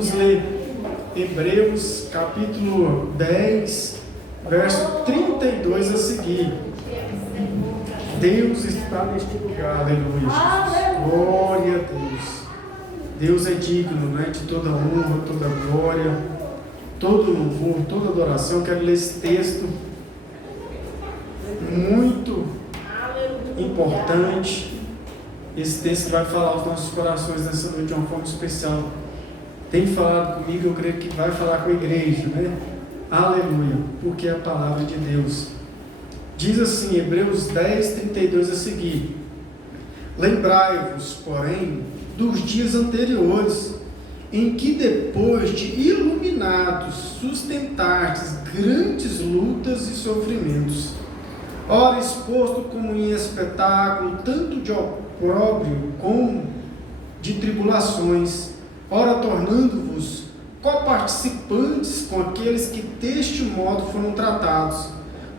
vamos ler Hebreus capítulo 10, verso 32 a seguir. Deus está neste lugar, aleluia, Jesus. Glória a Deus. Deus é digno, né, de toda honra, toda glória, todo louvor, toda adoração. Eu quero ler esse texto muito importante. Esse texto que vai falar aos nossos corações nessa noite de uma forma especial. Tem falado comigo, eu creio que vai falar com a igreja, né? Aleluia, porque é a palavra de Deus. Diz assim, Hebreus 10, 32 a seguir: lembrai-vos, porém, dos dias anteriores, em que depois de iluminados sustentastes grandes lutas e sofrimentos, ora exposto como em espetáculo, tanto de opróbrio como de tribulações, ora tornando-vos coparticipantes com aqueles que deste modo foram tratados,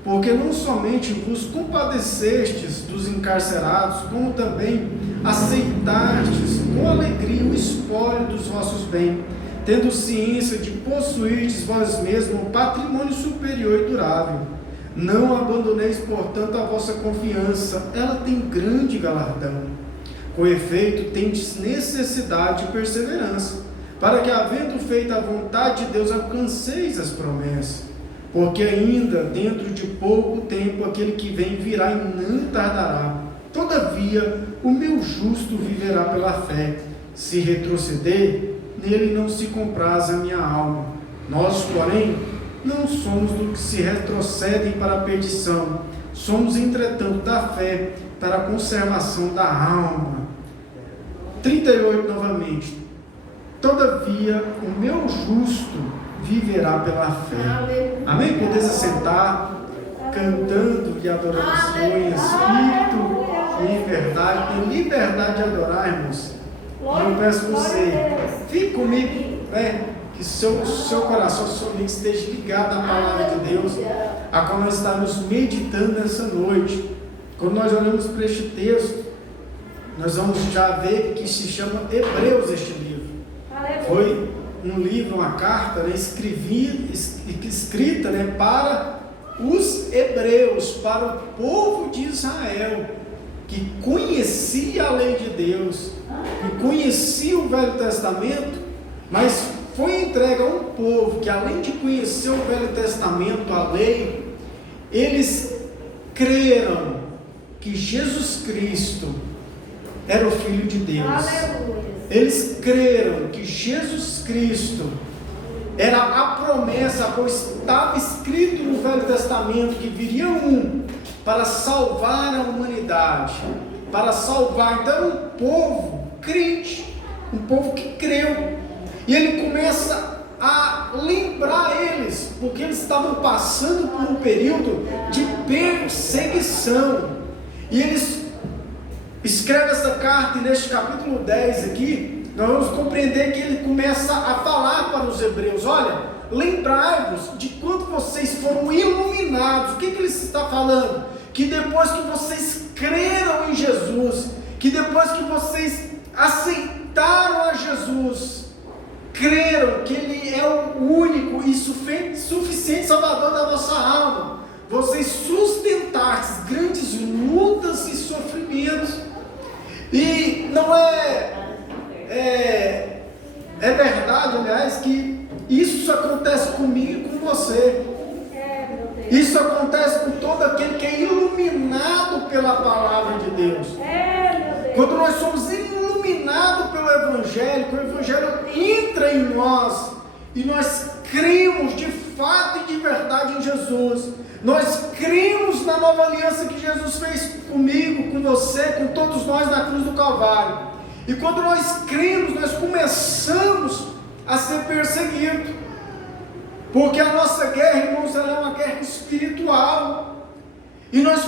porque não somente vos compadecestes dos encarcerados, como também aceitastes com alegria o espólio dos vossos bens, tendo ciência de possuirdes vós mesmos um patrimônio superior e durável. Não abandoneis, portanto, a vossa confiança, ela tem grande galardão. Com efeito, tendes necessidade de perseverança, para que, havendo feito a vontade de Deus, alcanceis as promessas. Porque ainda dentro de pouco tempo aquele que vem virá e não tardará. Todavia, o meu justo viverá pela fé. Se retroceder, nele não se compraz a minha alma. Nós, porém, não somos do que se retrocedem para a perdição. Somos, entretanto, da fé para a conservação da alma. 38 novamente. Todavia, o meu justo viverá pela fé. Amém? Poder se sentar, cantando e adorando o Senhor em espírito e em verdade. Tem liberdade de adorar, irmãos. Eu peço a você, fique comigo, né? Que seu coração, sua mente esteja ligado à palavra de Deus, a qual nós estamos meditando nessa noite. Quando nós olhamos para este texto, nós vamos já ver que se chama Hebreus este livro. Foi um livro, uma carta, né, escrita, né, para os hebreus, para o povo de Israel, que conhecia a lei de Deus, que conhecia o Velho Testamento, mas foi entregue a um povo que, além de conhecer o Velho Testamento, a lei, eles creram que Jesus Cristo era o Filho de Deus. Aleluia. Eles creram que Jesus Cristo era a promessa, pois estava escrito no Velho Testamento que viria um para salvar a humanidade, para salvar. Então era um povo crente, um povo que creu, e ele começa a lembrar eles, porque eles estavam passando por um período de perseguição, e eles escreve essa carta, e neste capítulo 10 aqui, nós vamos compreender que ele começa a falar para os hebreus: olha, lembrai-vos de quando vocês foram iluminados. O que ele está falando? Que depois que vocês creram em Jesus, que depois que vocês aceitaram a Jesus, creram que Ele é o único e suficiente Salvador da vossa alma, vocês sustentaram grandes lutas e sofrimentos. E não é verdade, aliás, que isso acontece comigo e com você. Isso acontece com todo aquele que é iluminado pela palavra de Deus. Quando nós somos iluminados pelo Evangelho, que o Evangelho entra em nós, e nós cremos de fato e de verdade em Jesus, nós cremos na nova aliança que Jesus fez comigo, com você, com todos nós na cruz do Calvário. E quando nós cremos, nós começamos a ser perseguidos, porque a nossa guerra, irmãos, ela é uma guerra espiritual, e nós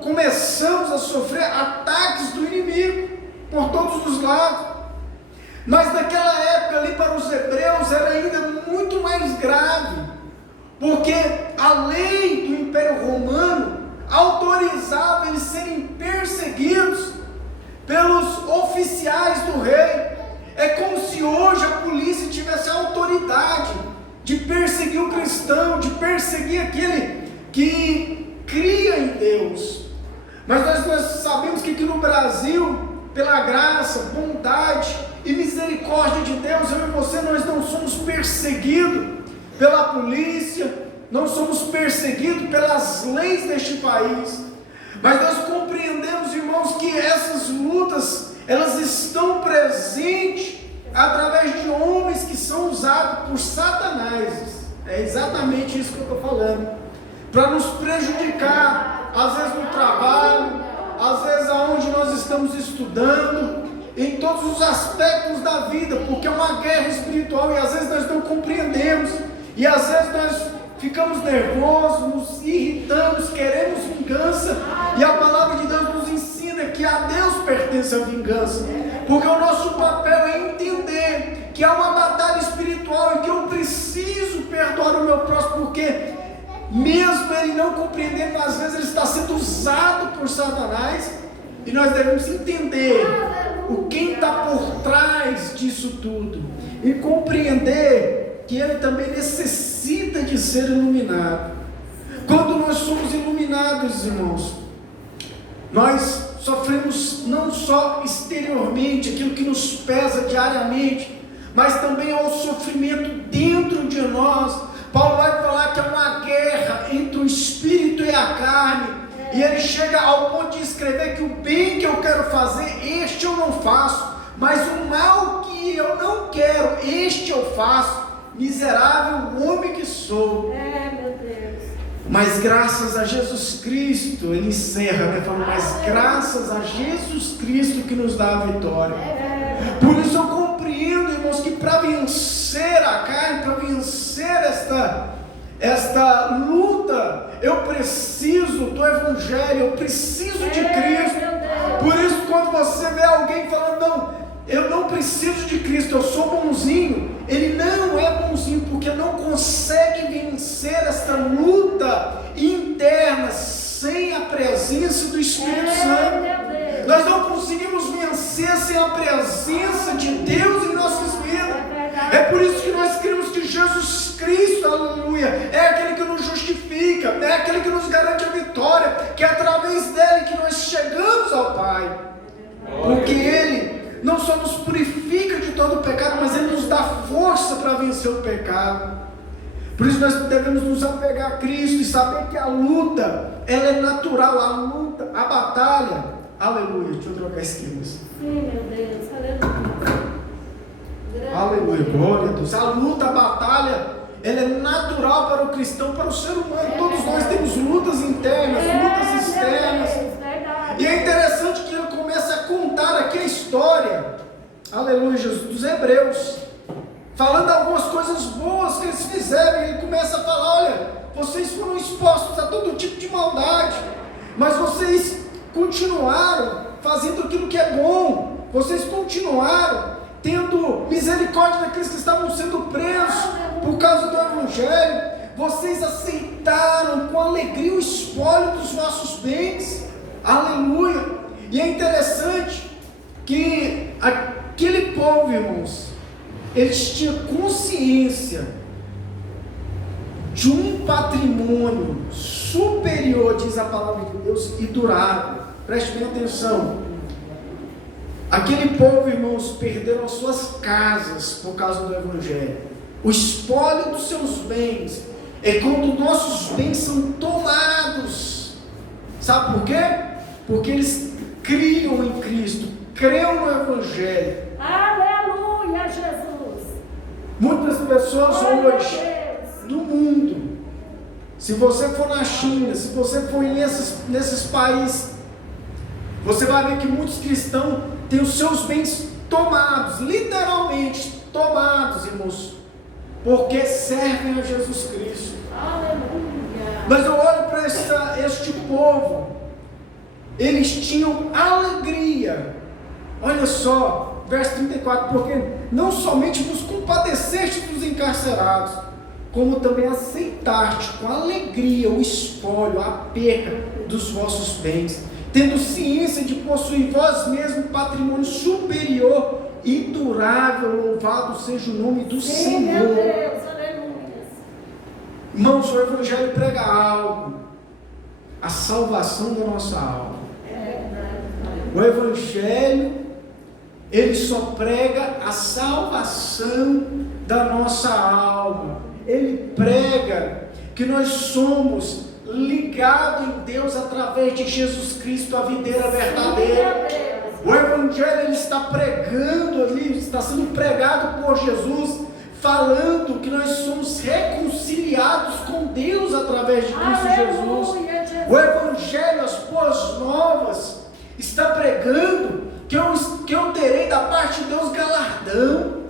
começamos a sofrer ataques do inimigo por todos os lados. Mas naquela época ali, para os hebreus, era ainda muito mais grave, porque a lei do Império Romano autorizava eles serem perseguidos pelos oficiais do rei. É como se hoje a polícia tivesse autorizado de perseguir o cristão, de perseguir aquele que cria em Deus. Mas nós sabemos que aqui no Brasil, pela graça, bondade e misericórdia de Deus, eu e você, nós não somos perseguidos pela polícia, não somos perseguidos pelas leis deste país, mas nós compreendemos, irmãos, que essas lutas, elas estão presentes através de homens que são usados por Satanás. É exatamente isso que eu estou falando, para nos prejudicar, às vezes no trabalho, às vezes aonde nós estamos estudando, em todos os aspectos da vida, porque é uma guerra espiritual e às vezes nós não compreendemos, e às vezes nós ficamos nervosos, nos irritamos, queremos vingança, e a palavra de Deus nos ensina que a Deus pertence a vingança, porque o nosso papel é entender que há uma batalha espiritual e que eu preciso perdoar o meu próximo, porque mesmo ele não compreendendo, às vezes ele está sendo usado por Satanás, e nós devemos entender o quem está por trás disso tudo, e compreender que ele também necessita de ser iluminado. Quando nós somos iluminados, irmãos, nós sofremos não só exteriormente, aquilo que nos pesa diariamente, mas também ao sofrimento dentro de nós. Paulo vai falar que é uma guerra entre o espírito e a carne, e ele chega ao ponto de escrever que o bem que eu quero fazer, este eu não faço, mas o mal que eu não quero, este eu faço. Miserável homem que sou. Meu Deus. Mas graças a Jesus Cristo, ele encerra, né, falando, mas graças a Jesus Cristo que nos dá a vitória. Por isso eu compreendo, irmãos, que para vencer a carne, para vencer esta luta, eu preciso do Evangelho, eu preciso de Cristo. Por isso, quando você vê alguém falando, não, eu não preciso de Cristo, eu sou bonzinho, ele não é bonzinho, porque não consegue vencer esta luta interna sem a presença do Espírito Santo. Nós não conseguimos vencer sem a presença de Deus em nossas vidas. É por isso que nós cremos que Jesus Cristo, aleluia, é aquele que nos justifica, é aquele que nos garante a vitória, que é através dele que nós chegamos ao Pai, porque ele não só nos purifica de todo o pecado, mas ele nos dá força para vencer o pecado. Por isso nós devemos nos apegar a Cristo e saber que a luta, ela é natural, a luta, a batalha, aleluia, deixa eu trocar esquinas. Sim, meu Deus, aleluia. Aleluia, glória a Deus. A luta, a batalha, ela é natural para o cristão, para o ser humano. Todos nós temos lutas internas, lutas externas. E é interessante que ele começa a contar aqui a história, aleluia, Jesus, dos hebreus, falando algumas coisas boas que eles fizeram. E ele começa a falar, olha, vocês foram expostos a todo tipo de maldade, mas vocês continuaram fazendo aquilo que é bom, vocês continuaram tendo misericórdia daqueles que estavam sendo presos por causa do Evangelho, vocês aceitaram com alegria o espólio dos vossos bens, aleluia. E é interessante que aquele povo, irmãos, eles tinham consciência de um patrimônio superior, diz a palavra de Deus, e durável. Preste bem atenção. Aquele povo, irmãos, perderam as suas casas por causa do Evangelho. O espólio dos seus bens é quando nossos bens são tomados. Sabe por quê? Porque eles criam em Cristo, creem no Evangelho. Aleluia, Jesus. Muitas pessoas hoje no mundo, se você for na China, se você for nesses países, você vai ver que muitos cristãos têm os seus bens tomados, literalmente tomados, irmãos, porque servem a Jesus Cristo. Aleluia. Mas eu olho para este povo, eles tinham alegria. Olha só, verso 34, porque não somente vos compadeceste dos encarcerados, como também aceitaste com alegria o espólio, a perca dos vossos bens, tendo ciência de possuir vós mesmos patrimônio superior e durável. Louvado seja o nome do Senhor. Meu Deus, aleluia. Irmãos, o Evangelho prega algo, a salvação da nossa alma. O Evangelho, ele só prega a salvação da nossa alma. Ele prega que nós somos ligados em Deus através de Jesus Cristo, a videira verdadeira. O Evangelho, ele está pregando ali, está sendo pregado por Jesus, falando que nós somos reconciliados com Deus através de Cristo Jesus. O Evangelho, as boas novas, está pregando que eu terei da parte de Deus galardão,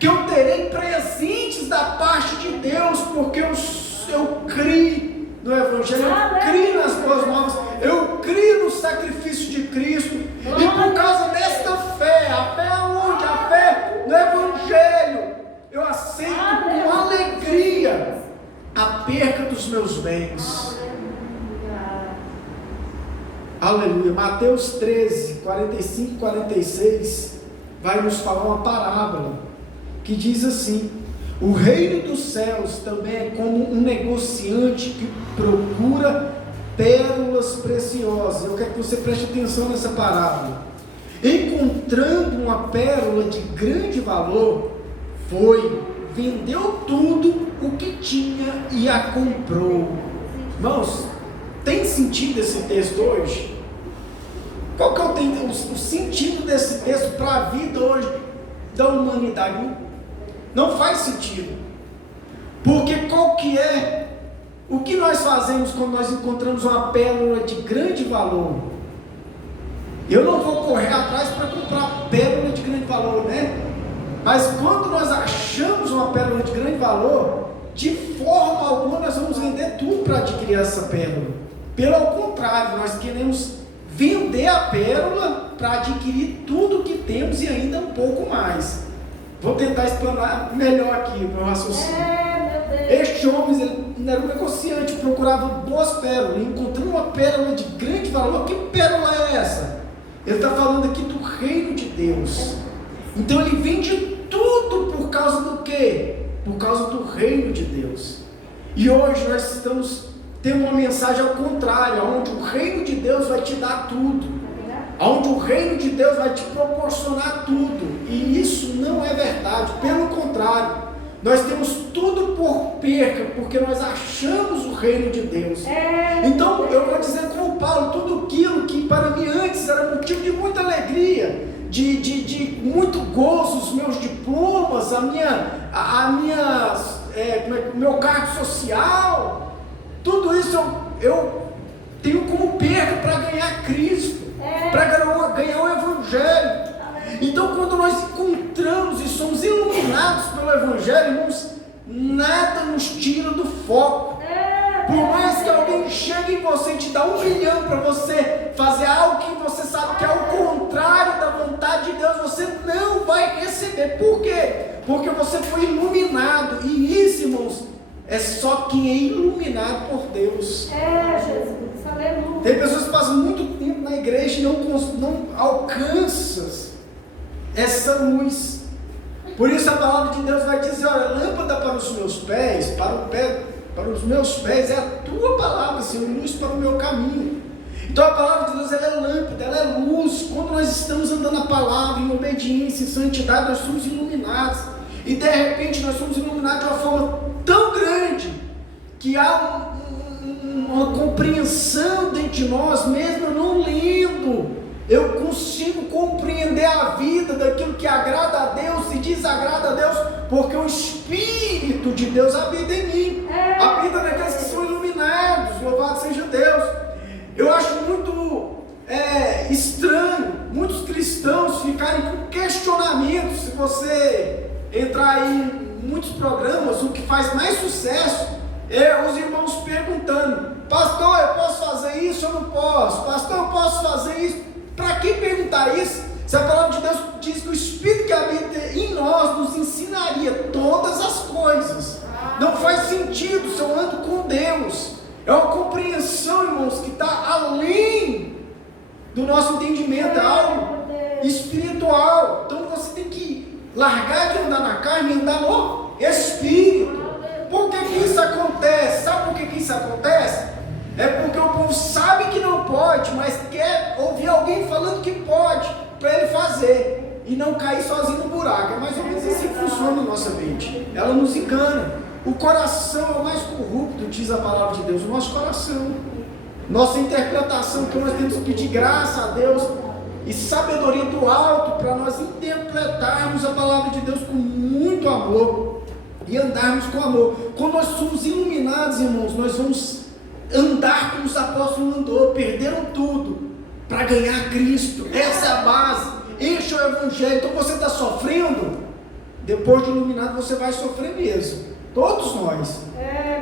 que eu terei presentes da parte de Deus, porque eu criei no Evangelho, eu criei nas boas novas, eu criei no sacrifício de Cristo, e por causa desta fé, a fé aonde? A fé no Evangelho, eu aceito com alegria a perca dos meus bens. Aleluia. Mateus 13, 45 e 46 vai nos falar uma parábola que diz assim: o reino dos céus também é como um negociante que procura pérolas preciosas. Eu quero que você preste atenção nessa parábola. Encontrando uma pérola de grande valor, vendeu tudo o que tinha e a comprou. Irmãos, tem sentido esse texto hoje? Qual que é o sentido desse texto para a vida hoje da humanidade? Não faz sentido. Porque qual que é o que nós fazemos quando nós encontramos uma pérola de grande valor? Eu não vou correr atrás para comprar pérola de grande valor, né? Mas quando nós achamos uma pérola de grande valor, de forma alguma nós vamos vender tudo para adquirir essa pérola. Pelo contrário, nós queremos vender a pérola para adquirir tudo que temos e ainda um pouco mais. Vou tentar explanar melhor aqui o meu raciocínio. Este homem, ele era um negociante, procurava boas pérolas, encontrando uma pérola de grande valor. Que pérola é essa? Ele está falando aqui do reino de Deus. Então ele vende tudo por causa do quê? Por causa do reino de Deus. E hoje nós estamos tendo uma mensagem ao contrário, onde o reino de Deus vai te dar tudo, onde o reino de Deus vai te proporcionar tudo. E isso não é verdade. Pelo contrário, nós temos tudo por perca, porque nós achamos o reino de Deus. Então eu vou dizer como Paulo, tudo aquilo que para mim antes era motivo de muita alegria, de muito gozo, os meus diplomas, o meu cargo social, tudo isso eu tenho como perca para ganhar Cristo, para ganhar o Evangelho. Então quando nós encontramos e somos iluminados pelo Evangelho, irmãos, nada nos tira do foco. Por mais que alguém chegue em você e te dá 1 milhão para você fazer algo que você sabe que é o contrário da vontade de Deus, você não vai receber. Por quê? Porque você foi iluminado. E isso, irmãos, é só quem é iluminado por Deus. Jesus, aleluia. Tem pessoas que passam muito tempo na igreja e não alcançam essa luz. Por isso a palavra de Deus vai dizer: olha, lâmpada para os meus pés, para os meus pés é a tua palavra, Senhor, luz para o meu caminho. Então a palavra de Deus, ela é lâmpada, ela é luz. Quando nós estamos andando na palavra, em obediência, em santidade, nós somos iluminados. E de repente nós somos iluminados de uma forma tão grande que há uma compreensão dentro de nós, mesmo eu não lendo, eu consigo compreender a vida daquilo que agrada a Deus e desagrada a Deus, porque o Espírito de Deus habita em mim, habita naqueles que são iluminados. Louvado seja Deus. Eu acho muito estranho muitos cristãos ficarem com questionamentos. Se você entrar aí em muitos programas, o que faz mais sucesso é os irmãos perguntando: pastor, eu posso fazer isso ou não posso? Pastor, eu posso fazer isso? Para que perguntar isso? Se a palavra de Deus diz que o Espírito que habita em nós nos ensinaria todas as coisas. Não faz sentido se eu ando com Deus. É uma compreensão, irmãos, que está além do nosso entendimento, é algo espiritual. Então você tem que largar de andar na carne e andar no Espírito. Por que isso acontece? não cair sozinho no buraco. É mais ou menos assim que funciona a nossa mente. Ela nos engana. O coração é o mais corrupto, diz a palavra de Deus, o nosso coração. Nossa interpretação, que nós temos que pedir graça a Deus e sabedoria do alto para nós interpretarmos a palavra de Deus com muito amor e andarmos com amor. Quando nós somos iluminados, irmãos, nós vamos andar como os apóstolos andou, perderam tudo para ganhar Cristo. Essa é a base, este é o Evangelho. Então você está sofrendo, depois de iluminado você vai sofrer mesmo, todos nós.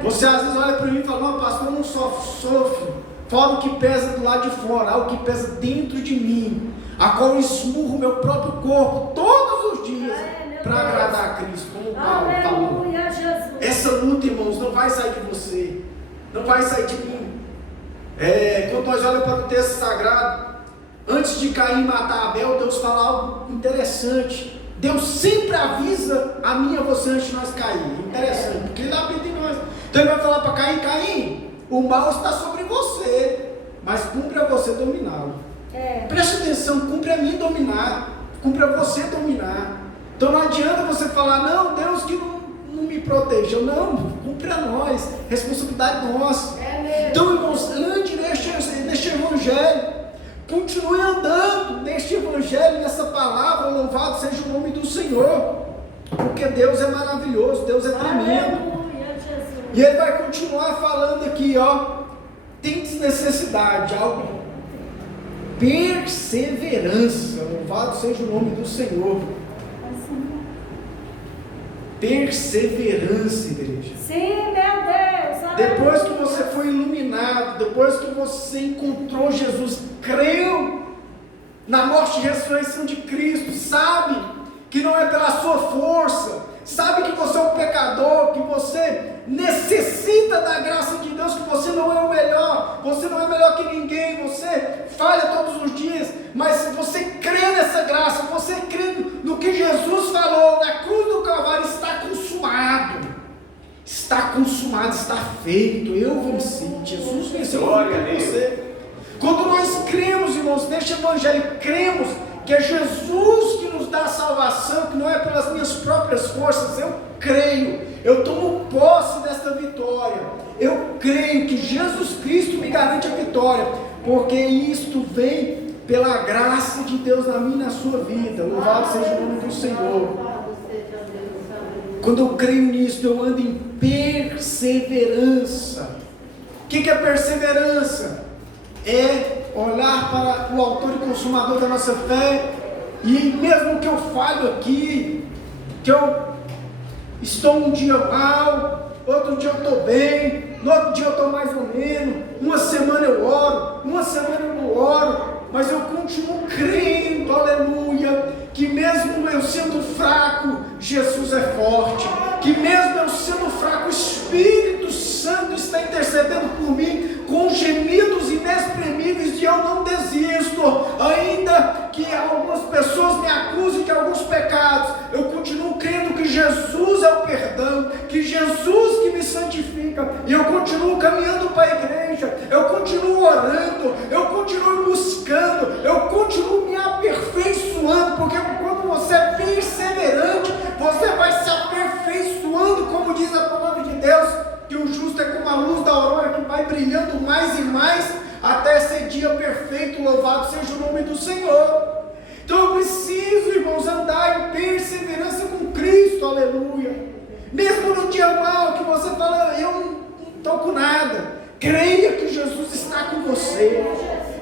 Você às vezes olha para mim e fala, não pastor, eu não sofro, fora o que pesa do lado de fora, algo que pesa dentro de mim, a qual eu esmurro meu próprio corpo todos os dias para agradar a Cristo, como Paulo falou. Essa luta, irmãos, não vai sair de você, não vai sair de mim. Quando nós olhamos para o texto sagrado, antes de Caim matar Abel, Deus fala algo interessante. Deus sempre avisa a mim e a você antes de nós cair. Interessante, porque Ele habita em nós. Então Ele vai falar para Caim, Caim, o mal está sobre você, mas cumpre a você dominá-lo. Preste atenção, cumpre a mim dominar, cumpre a você dominar. Então não adianta você falar, não, Deus que não me protegeu. Não, cumpre a nós, responsabilidade nossa. Então, irmãos, ande neste Evangelho. Continue andando neste Evangelho, nessa palavra. Louvado seja o nome do Senhor, porque Deus é maravilhoso, Deus é tremendo. E Ele vai continuar falando aqui, tem necessidade, algo, perseverança. Louvado seja o nome do Senhor. Perseverança, igreja. Sim, meu Deus. Depois que você foi iluminado, depois que você encontrou Jesus, creu na morte e ressurreição de Cristo, sabe que não é pela sua força, sabe que você é um pecador, que você necessita da graça de Deus, que você não é o melhor, você não é melhor que ninguém, você falha todos os dias, mas se você crê nessa graça, você crê no que Jesus falou na cruz do Calvário, está consumado, está feito, eu venci, Jesus venceu por você. Quando nós cremos, irmãos, neste Evangelho, cremos que é Jesus que nos dá a salvação, que não é pelas minhas próprias forças, eu creio, eu tomo posse desta vitória, eu creio que Jesus Cristo me garante a vitória, porque isto vem pela graça de Deus na minha e na sua vida. Louvado seja o nome do Senhor. Quando eu creio nisso, eu ando em perseverança. O que é perseverança? É olhar para o autor e consumador da nossa fé, e mesmo que eu falho aqui, que eu estou um dia mal, outro dia eu estou bem, no outro dia eu estou mais ou menos, uma semana eu oro, uma semana eu não oro, mas eu continuo crendo, aleluia, que mesmo eu sendo fraco, Jesus é forte, que mesmo eu sendo fraco, o Espírito Santo está intercedendo por mim, com gemidos inexprimíveis, e eu não desisto, ainda que algumas pessoas me acusem de alguns pecados, eu continuo crendo que Jesus é o perdão, que Jesus que me santifica, e eu continuo caminhando para a igreja, eu continuo orando, eu continuo buscando, eu continuo me aperfeiçoando, porque quando você é perseverante, você vai se aperfeiçoando, como diz a palavra de Deus, que o justo é como a luz da aurora, que vai brilhando mais e mais, até ser dia perfeito. Louvado seja o nome do Senhor. Então eu preciso, irmãos, andar em perseverança com Cristo, aleluia. Mesmo no dia mal, que você fala, eu não estou com nada, creia que Jesus está com você,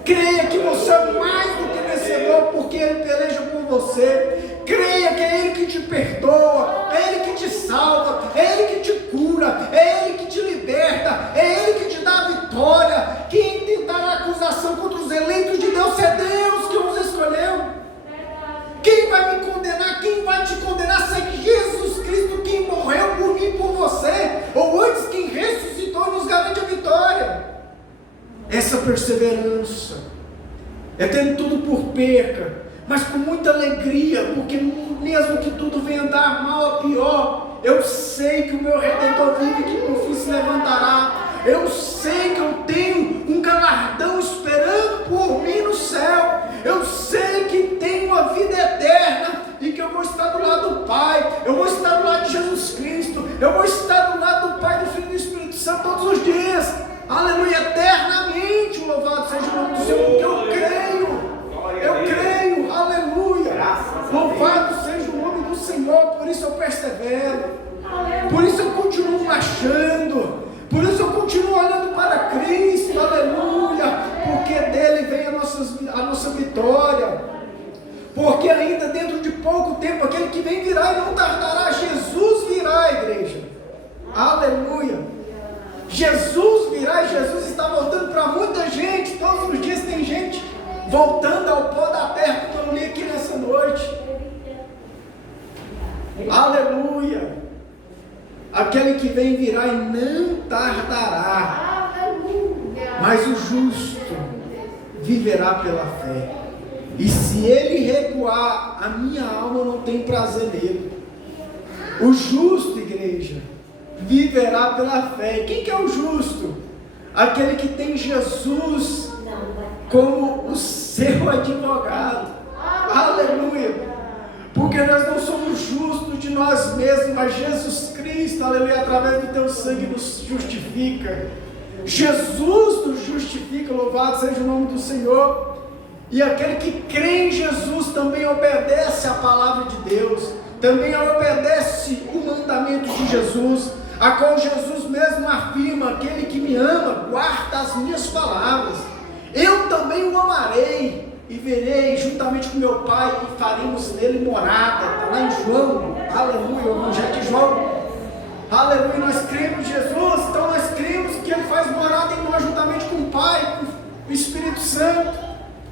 creia que você é mais do que vencedor, porque Ele peleja por você, creia que é Ele que te perdoa, é Ele que te salva, é Ele que te cura, é Ele que te liberta, é Ele que te dá a vitória. Quem tentará acusação contra os eleitos de Deus, é Deus que os escolheu. Quem vai me condenar? Quem vai te condenar? Se é Jesus Cristo quem morreu por mim e por você, ou antes quem ressuscitou nos garante a vitória. Essa perseverança é tendo tudo por perca, mas com muita alegria, porque mesmo que tudo venha dar mal a pior, eu sei que o meu Redentor vive, que no fim se levantará. Eu sei que eu tenho um galardão esperando por mim no céu. Eu sei que tenho a vida eterna Por isso eu continuo marchando. Por isso eu continuo olhando para Cristo, aleluia, porque dele vem a nossa vitória. Porque ainda dentro de pouco tempo, aquele que vem virá e não tardará. Jesus virá, igreja. Aleluia. Jesus virá e Jesus está voltando para muita gente. Todos os dias tem gente voltando ao pó da terra, como eu li aqui nessa noite. Aleluia. Aquele que vem virá e não tardará. Mas o justo viverá pela fé. E se ele recuar, a minha alma não tem prazer nele. O justo, igreja, viverá pela fé. Quem que é o justo? Aquele que tem Jesus como o seu advogado. Aleluia. Porque nós não somos justos de nós mesmos, mas Jesus Cristo, aleluia, através do teu sangue nos justifica. Jesus nos justifica, louvado seja o nome do Senhor. E aquele que crê em Jesus também obedece à palavra de Deus, também obedece o mandamento de Jesus, a qual Jesus mesmo afirma: aquele que me ama, guarda as minhas palavras, eu também o amarei, e verei juntamente com meu Pai, e faremos nele morada. Está lá em João, aleluia, o Evangelho de João, aleluia. Nós cremos em Jesus, então nós cremos que ele faz morada em nós juntamente com o Pai, com o Espírito Santo,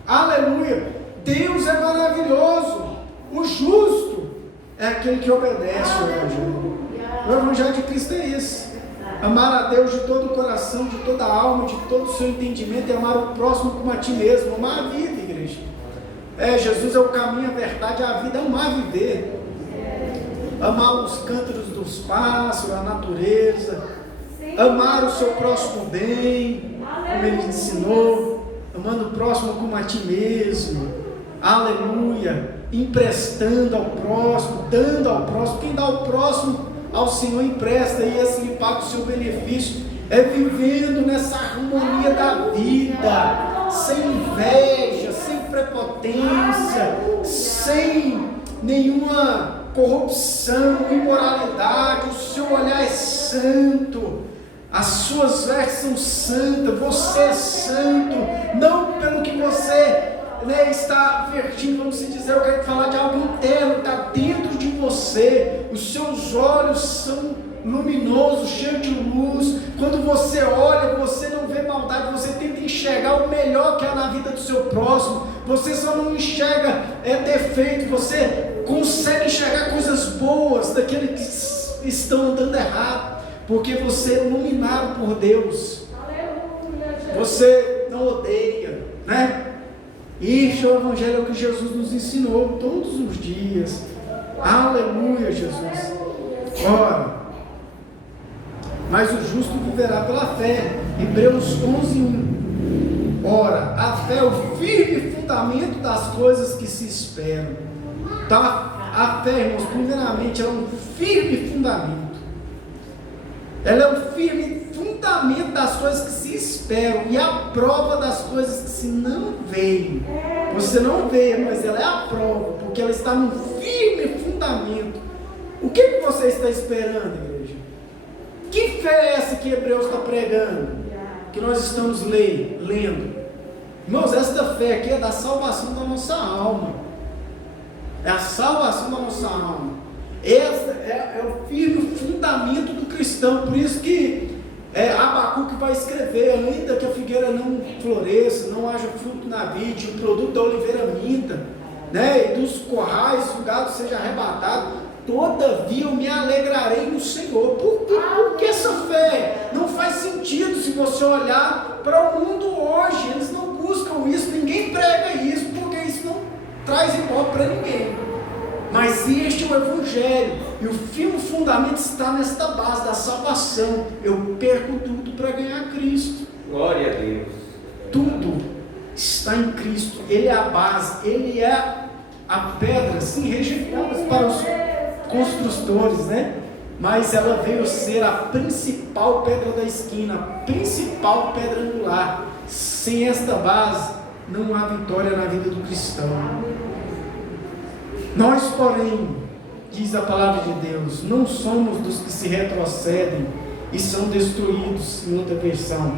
aleluia. Deus é maravilhoso. O justo é aquele que obedece o Evangelho. O Evangelho de Cristo é esse: amar a Deus de todo o coração, de toda a alma, de todo o seu entendimento, e amar o próximo como a ti mesmo. Amar a vida, igreja. Jesus é o caminho, a verdade, a vida. Amar viver, amar os cântaros dos pássaros, a natureza, amar o seu próximo bem, como ele ensinou, amando o próximo como a ti mesmo, aleluia, emprestando ao próximo, dando ao próximo. Quem dá ao próximo, ao Senhor empresta, e esse lhe paga o seu benefício. É vivendo nessa harmonia da vida, sem inveja, sem prepotência, sem nenhuma corrupção, imoralidade. O seu olhar é santo, as suas vestes são santas, você é santo, não pelo que você está vertindo, vamos dizer. Eu quero falar de algo interno, está dentro de você. Os seus olhos são luminosos, cheios de luz. Quando você olha, você não vê maldade, você tenta enxergar o melhor que há na vida do seu próximo. Você só não enxerga defeito, você consegue enxergar coisas boas daqueles que estão andando errado, porque você é iluminado por Deus. Você não odeia, né? Este é o Evangelho que Jesus nos ensinou todos os dias. Aleluia, Jesus. Ora, mas o justo viverá pela fé. Hebreus 11:1. Ora, a fé é o firme fundamento das coisas que se esperam. Tá? A fé, irmãos, primeiramente, ela é um firme fundamento. Ela é o firme fundamento das coisas que se esperam e a prova das coisas que se não veem. Você não vê, mas ela é a prova, porque ela está num firme fundamento. O que você está esperando, igreja? Que fé é essa que Hebreus está pregando? Que nós estamos lendo? Irmãos, esta fé aqui é da salvação da nossa alma. É a salvação da nossa alma. Esse é o firme fundamento do cristão. Por isso que Abacuque vai escrever: ainda que a figueira não floresça, não haja fruto na vide, o produto da oliveira minta, né, e dos corrais o gado seja arrebatado, todavia eu me alegrarei no Senhor. Porque essa fé não faz sentido se você olhar para o mundo hoje. Eles não buscam isso, ninguém prega isso, porque isso não traz igual para ninguém. Mas este é o Evangelho, e o firme fundamento está nesta base da salvação. Eu perco tudo para ganhar Cristo. Glória a Deus. Tudo está em Cristo. Ele é a base, Ele é a pedra, sim, rejeitada para os construtores, né? Mas ela veio ser a principal pedra da esquina, a principal pedra angular. Sem esta base, não há vitória na vida do cristão. Nós, porém, diz a palavra de Deus, não somos dos que se retrocedem e são destruídos, em outra versão,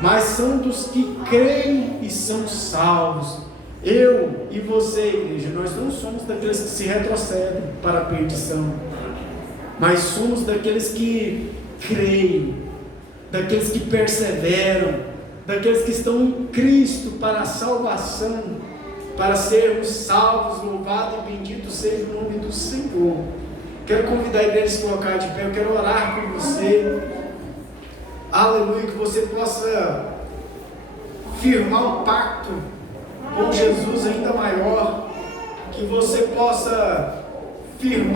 mas são dos que creem e são salvos. Eu e você, igreja, nós não somos daqueles que se retrocedem para a perdição, mas somos daqueles que creem, daqueles que perseveram, daqueles que estão em Cristo para a salvação, para sermos salvos. Louvado e bendito seja o nome do Senhor. Quero convidar a igreja a se colocar de pé, eu quero orar com você. Aleluia, que você possa firmar um pacto com Jesus ainda maior, que você possa firmar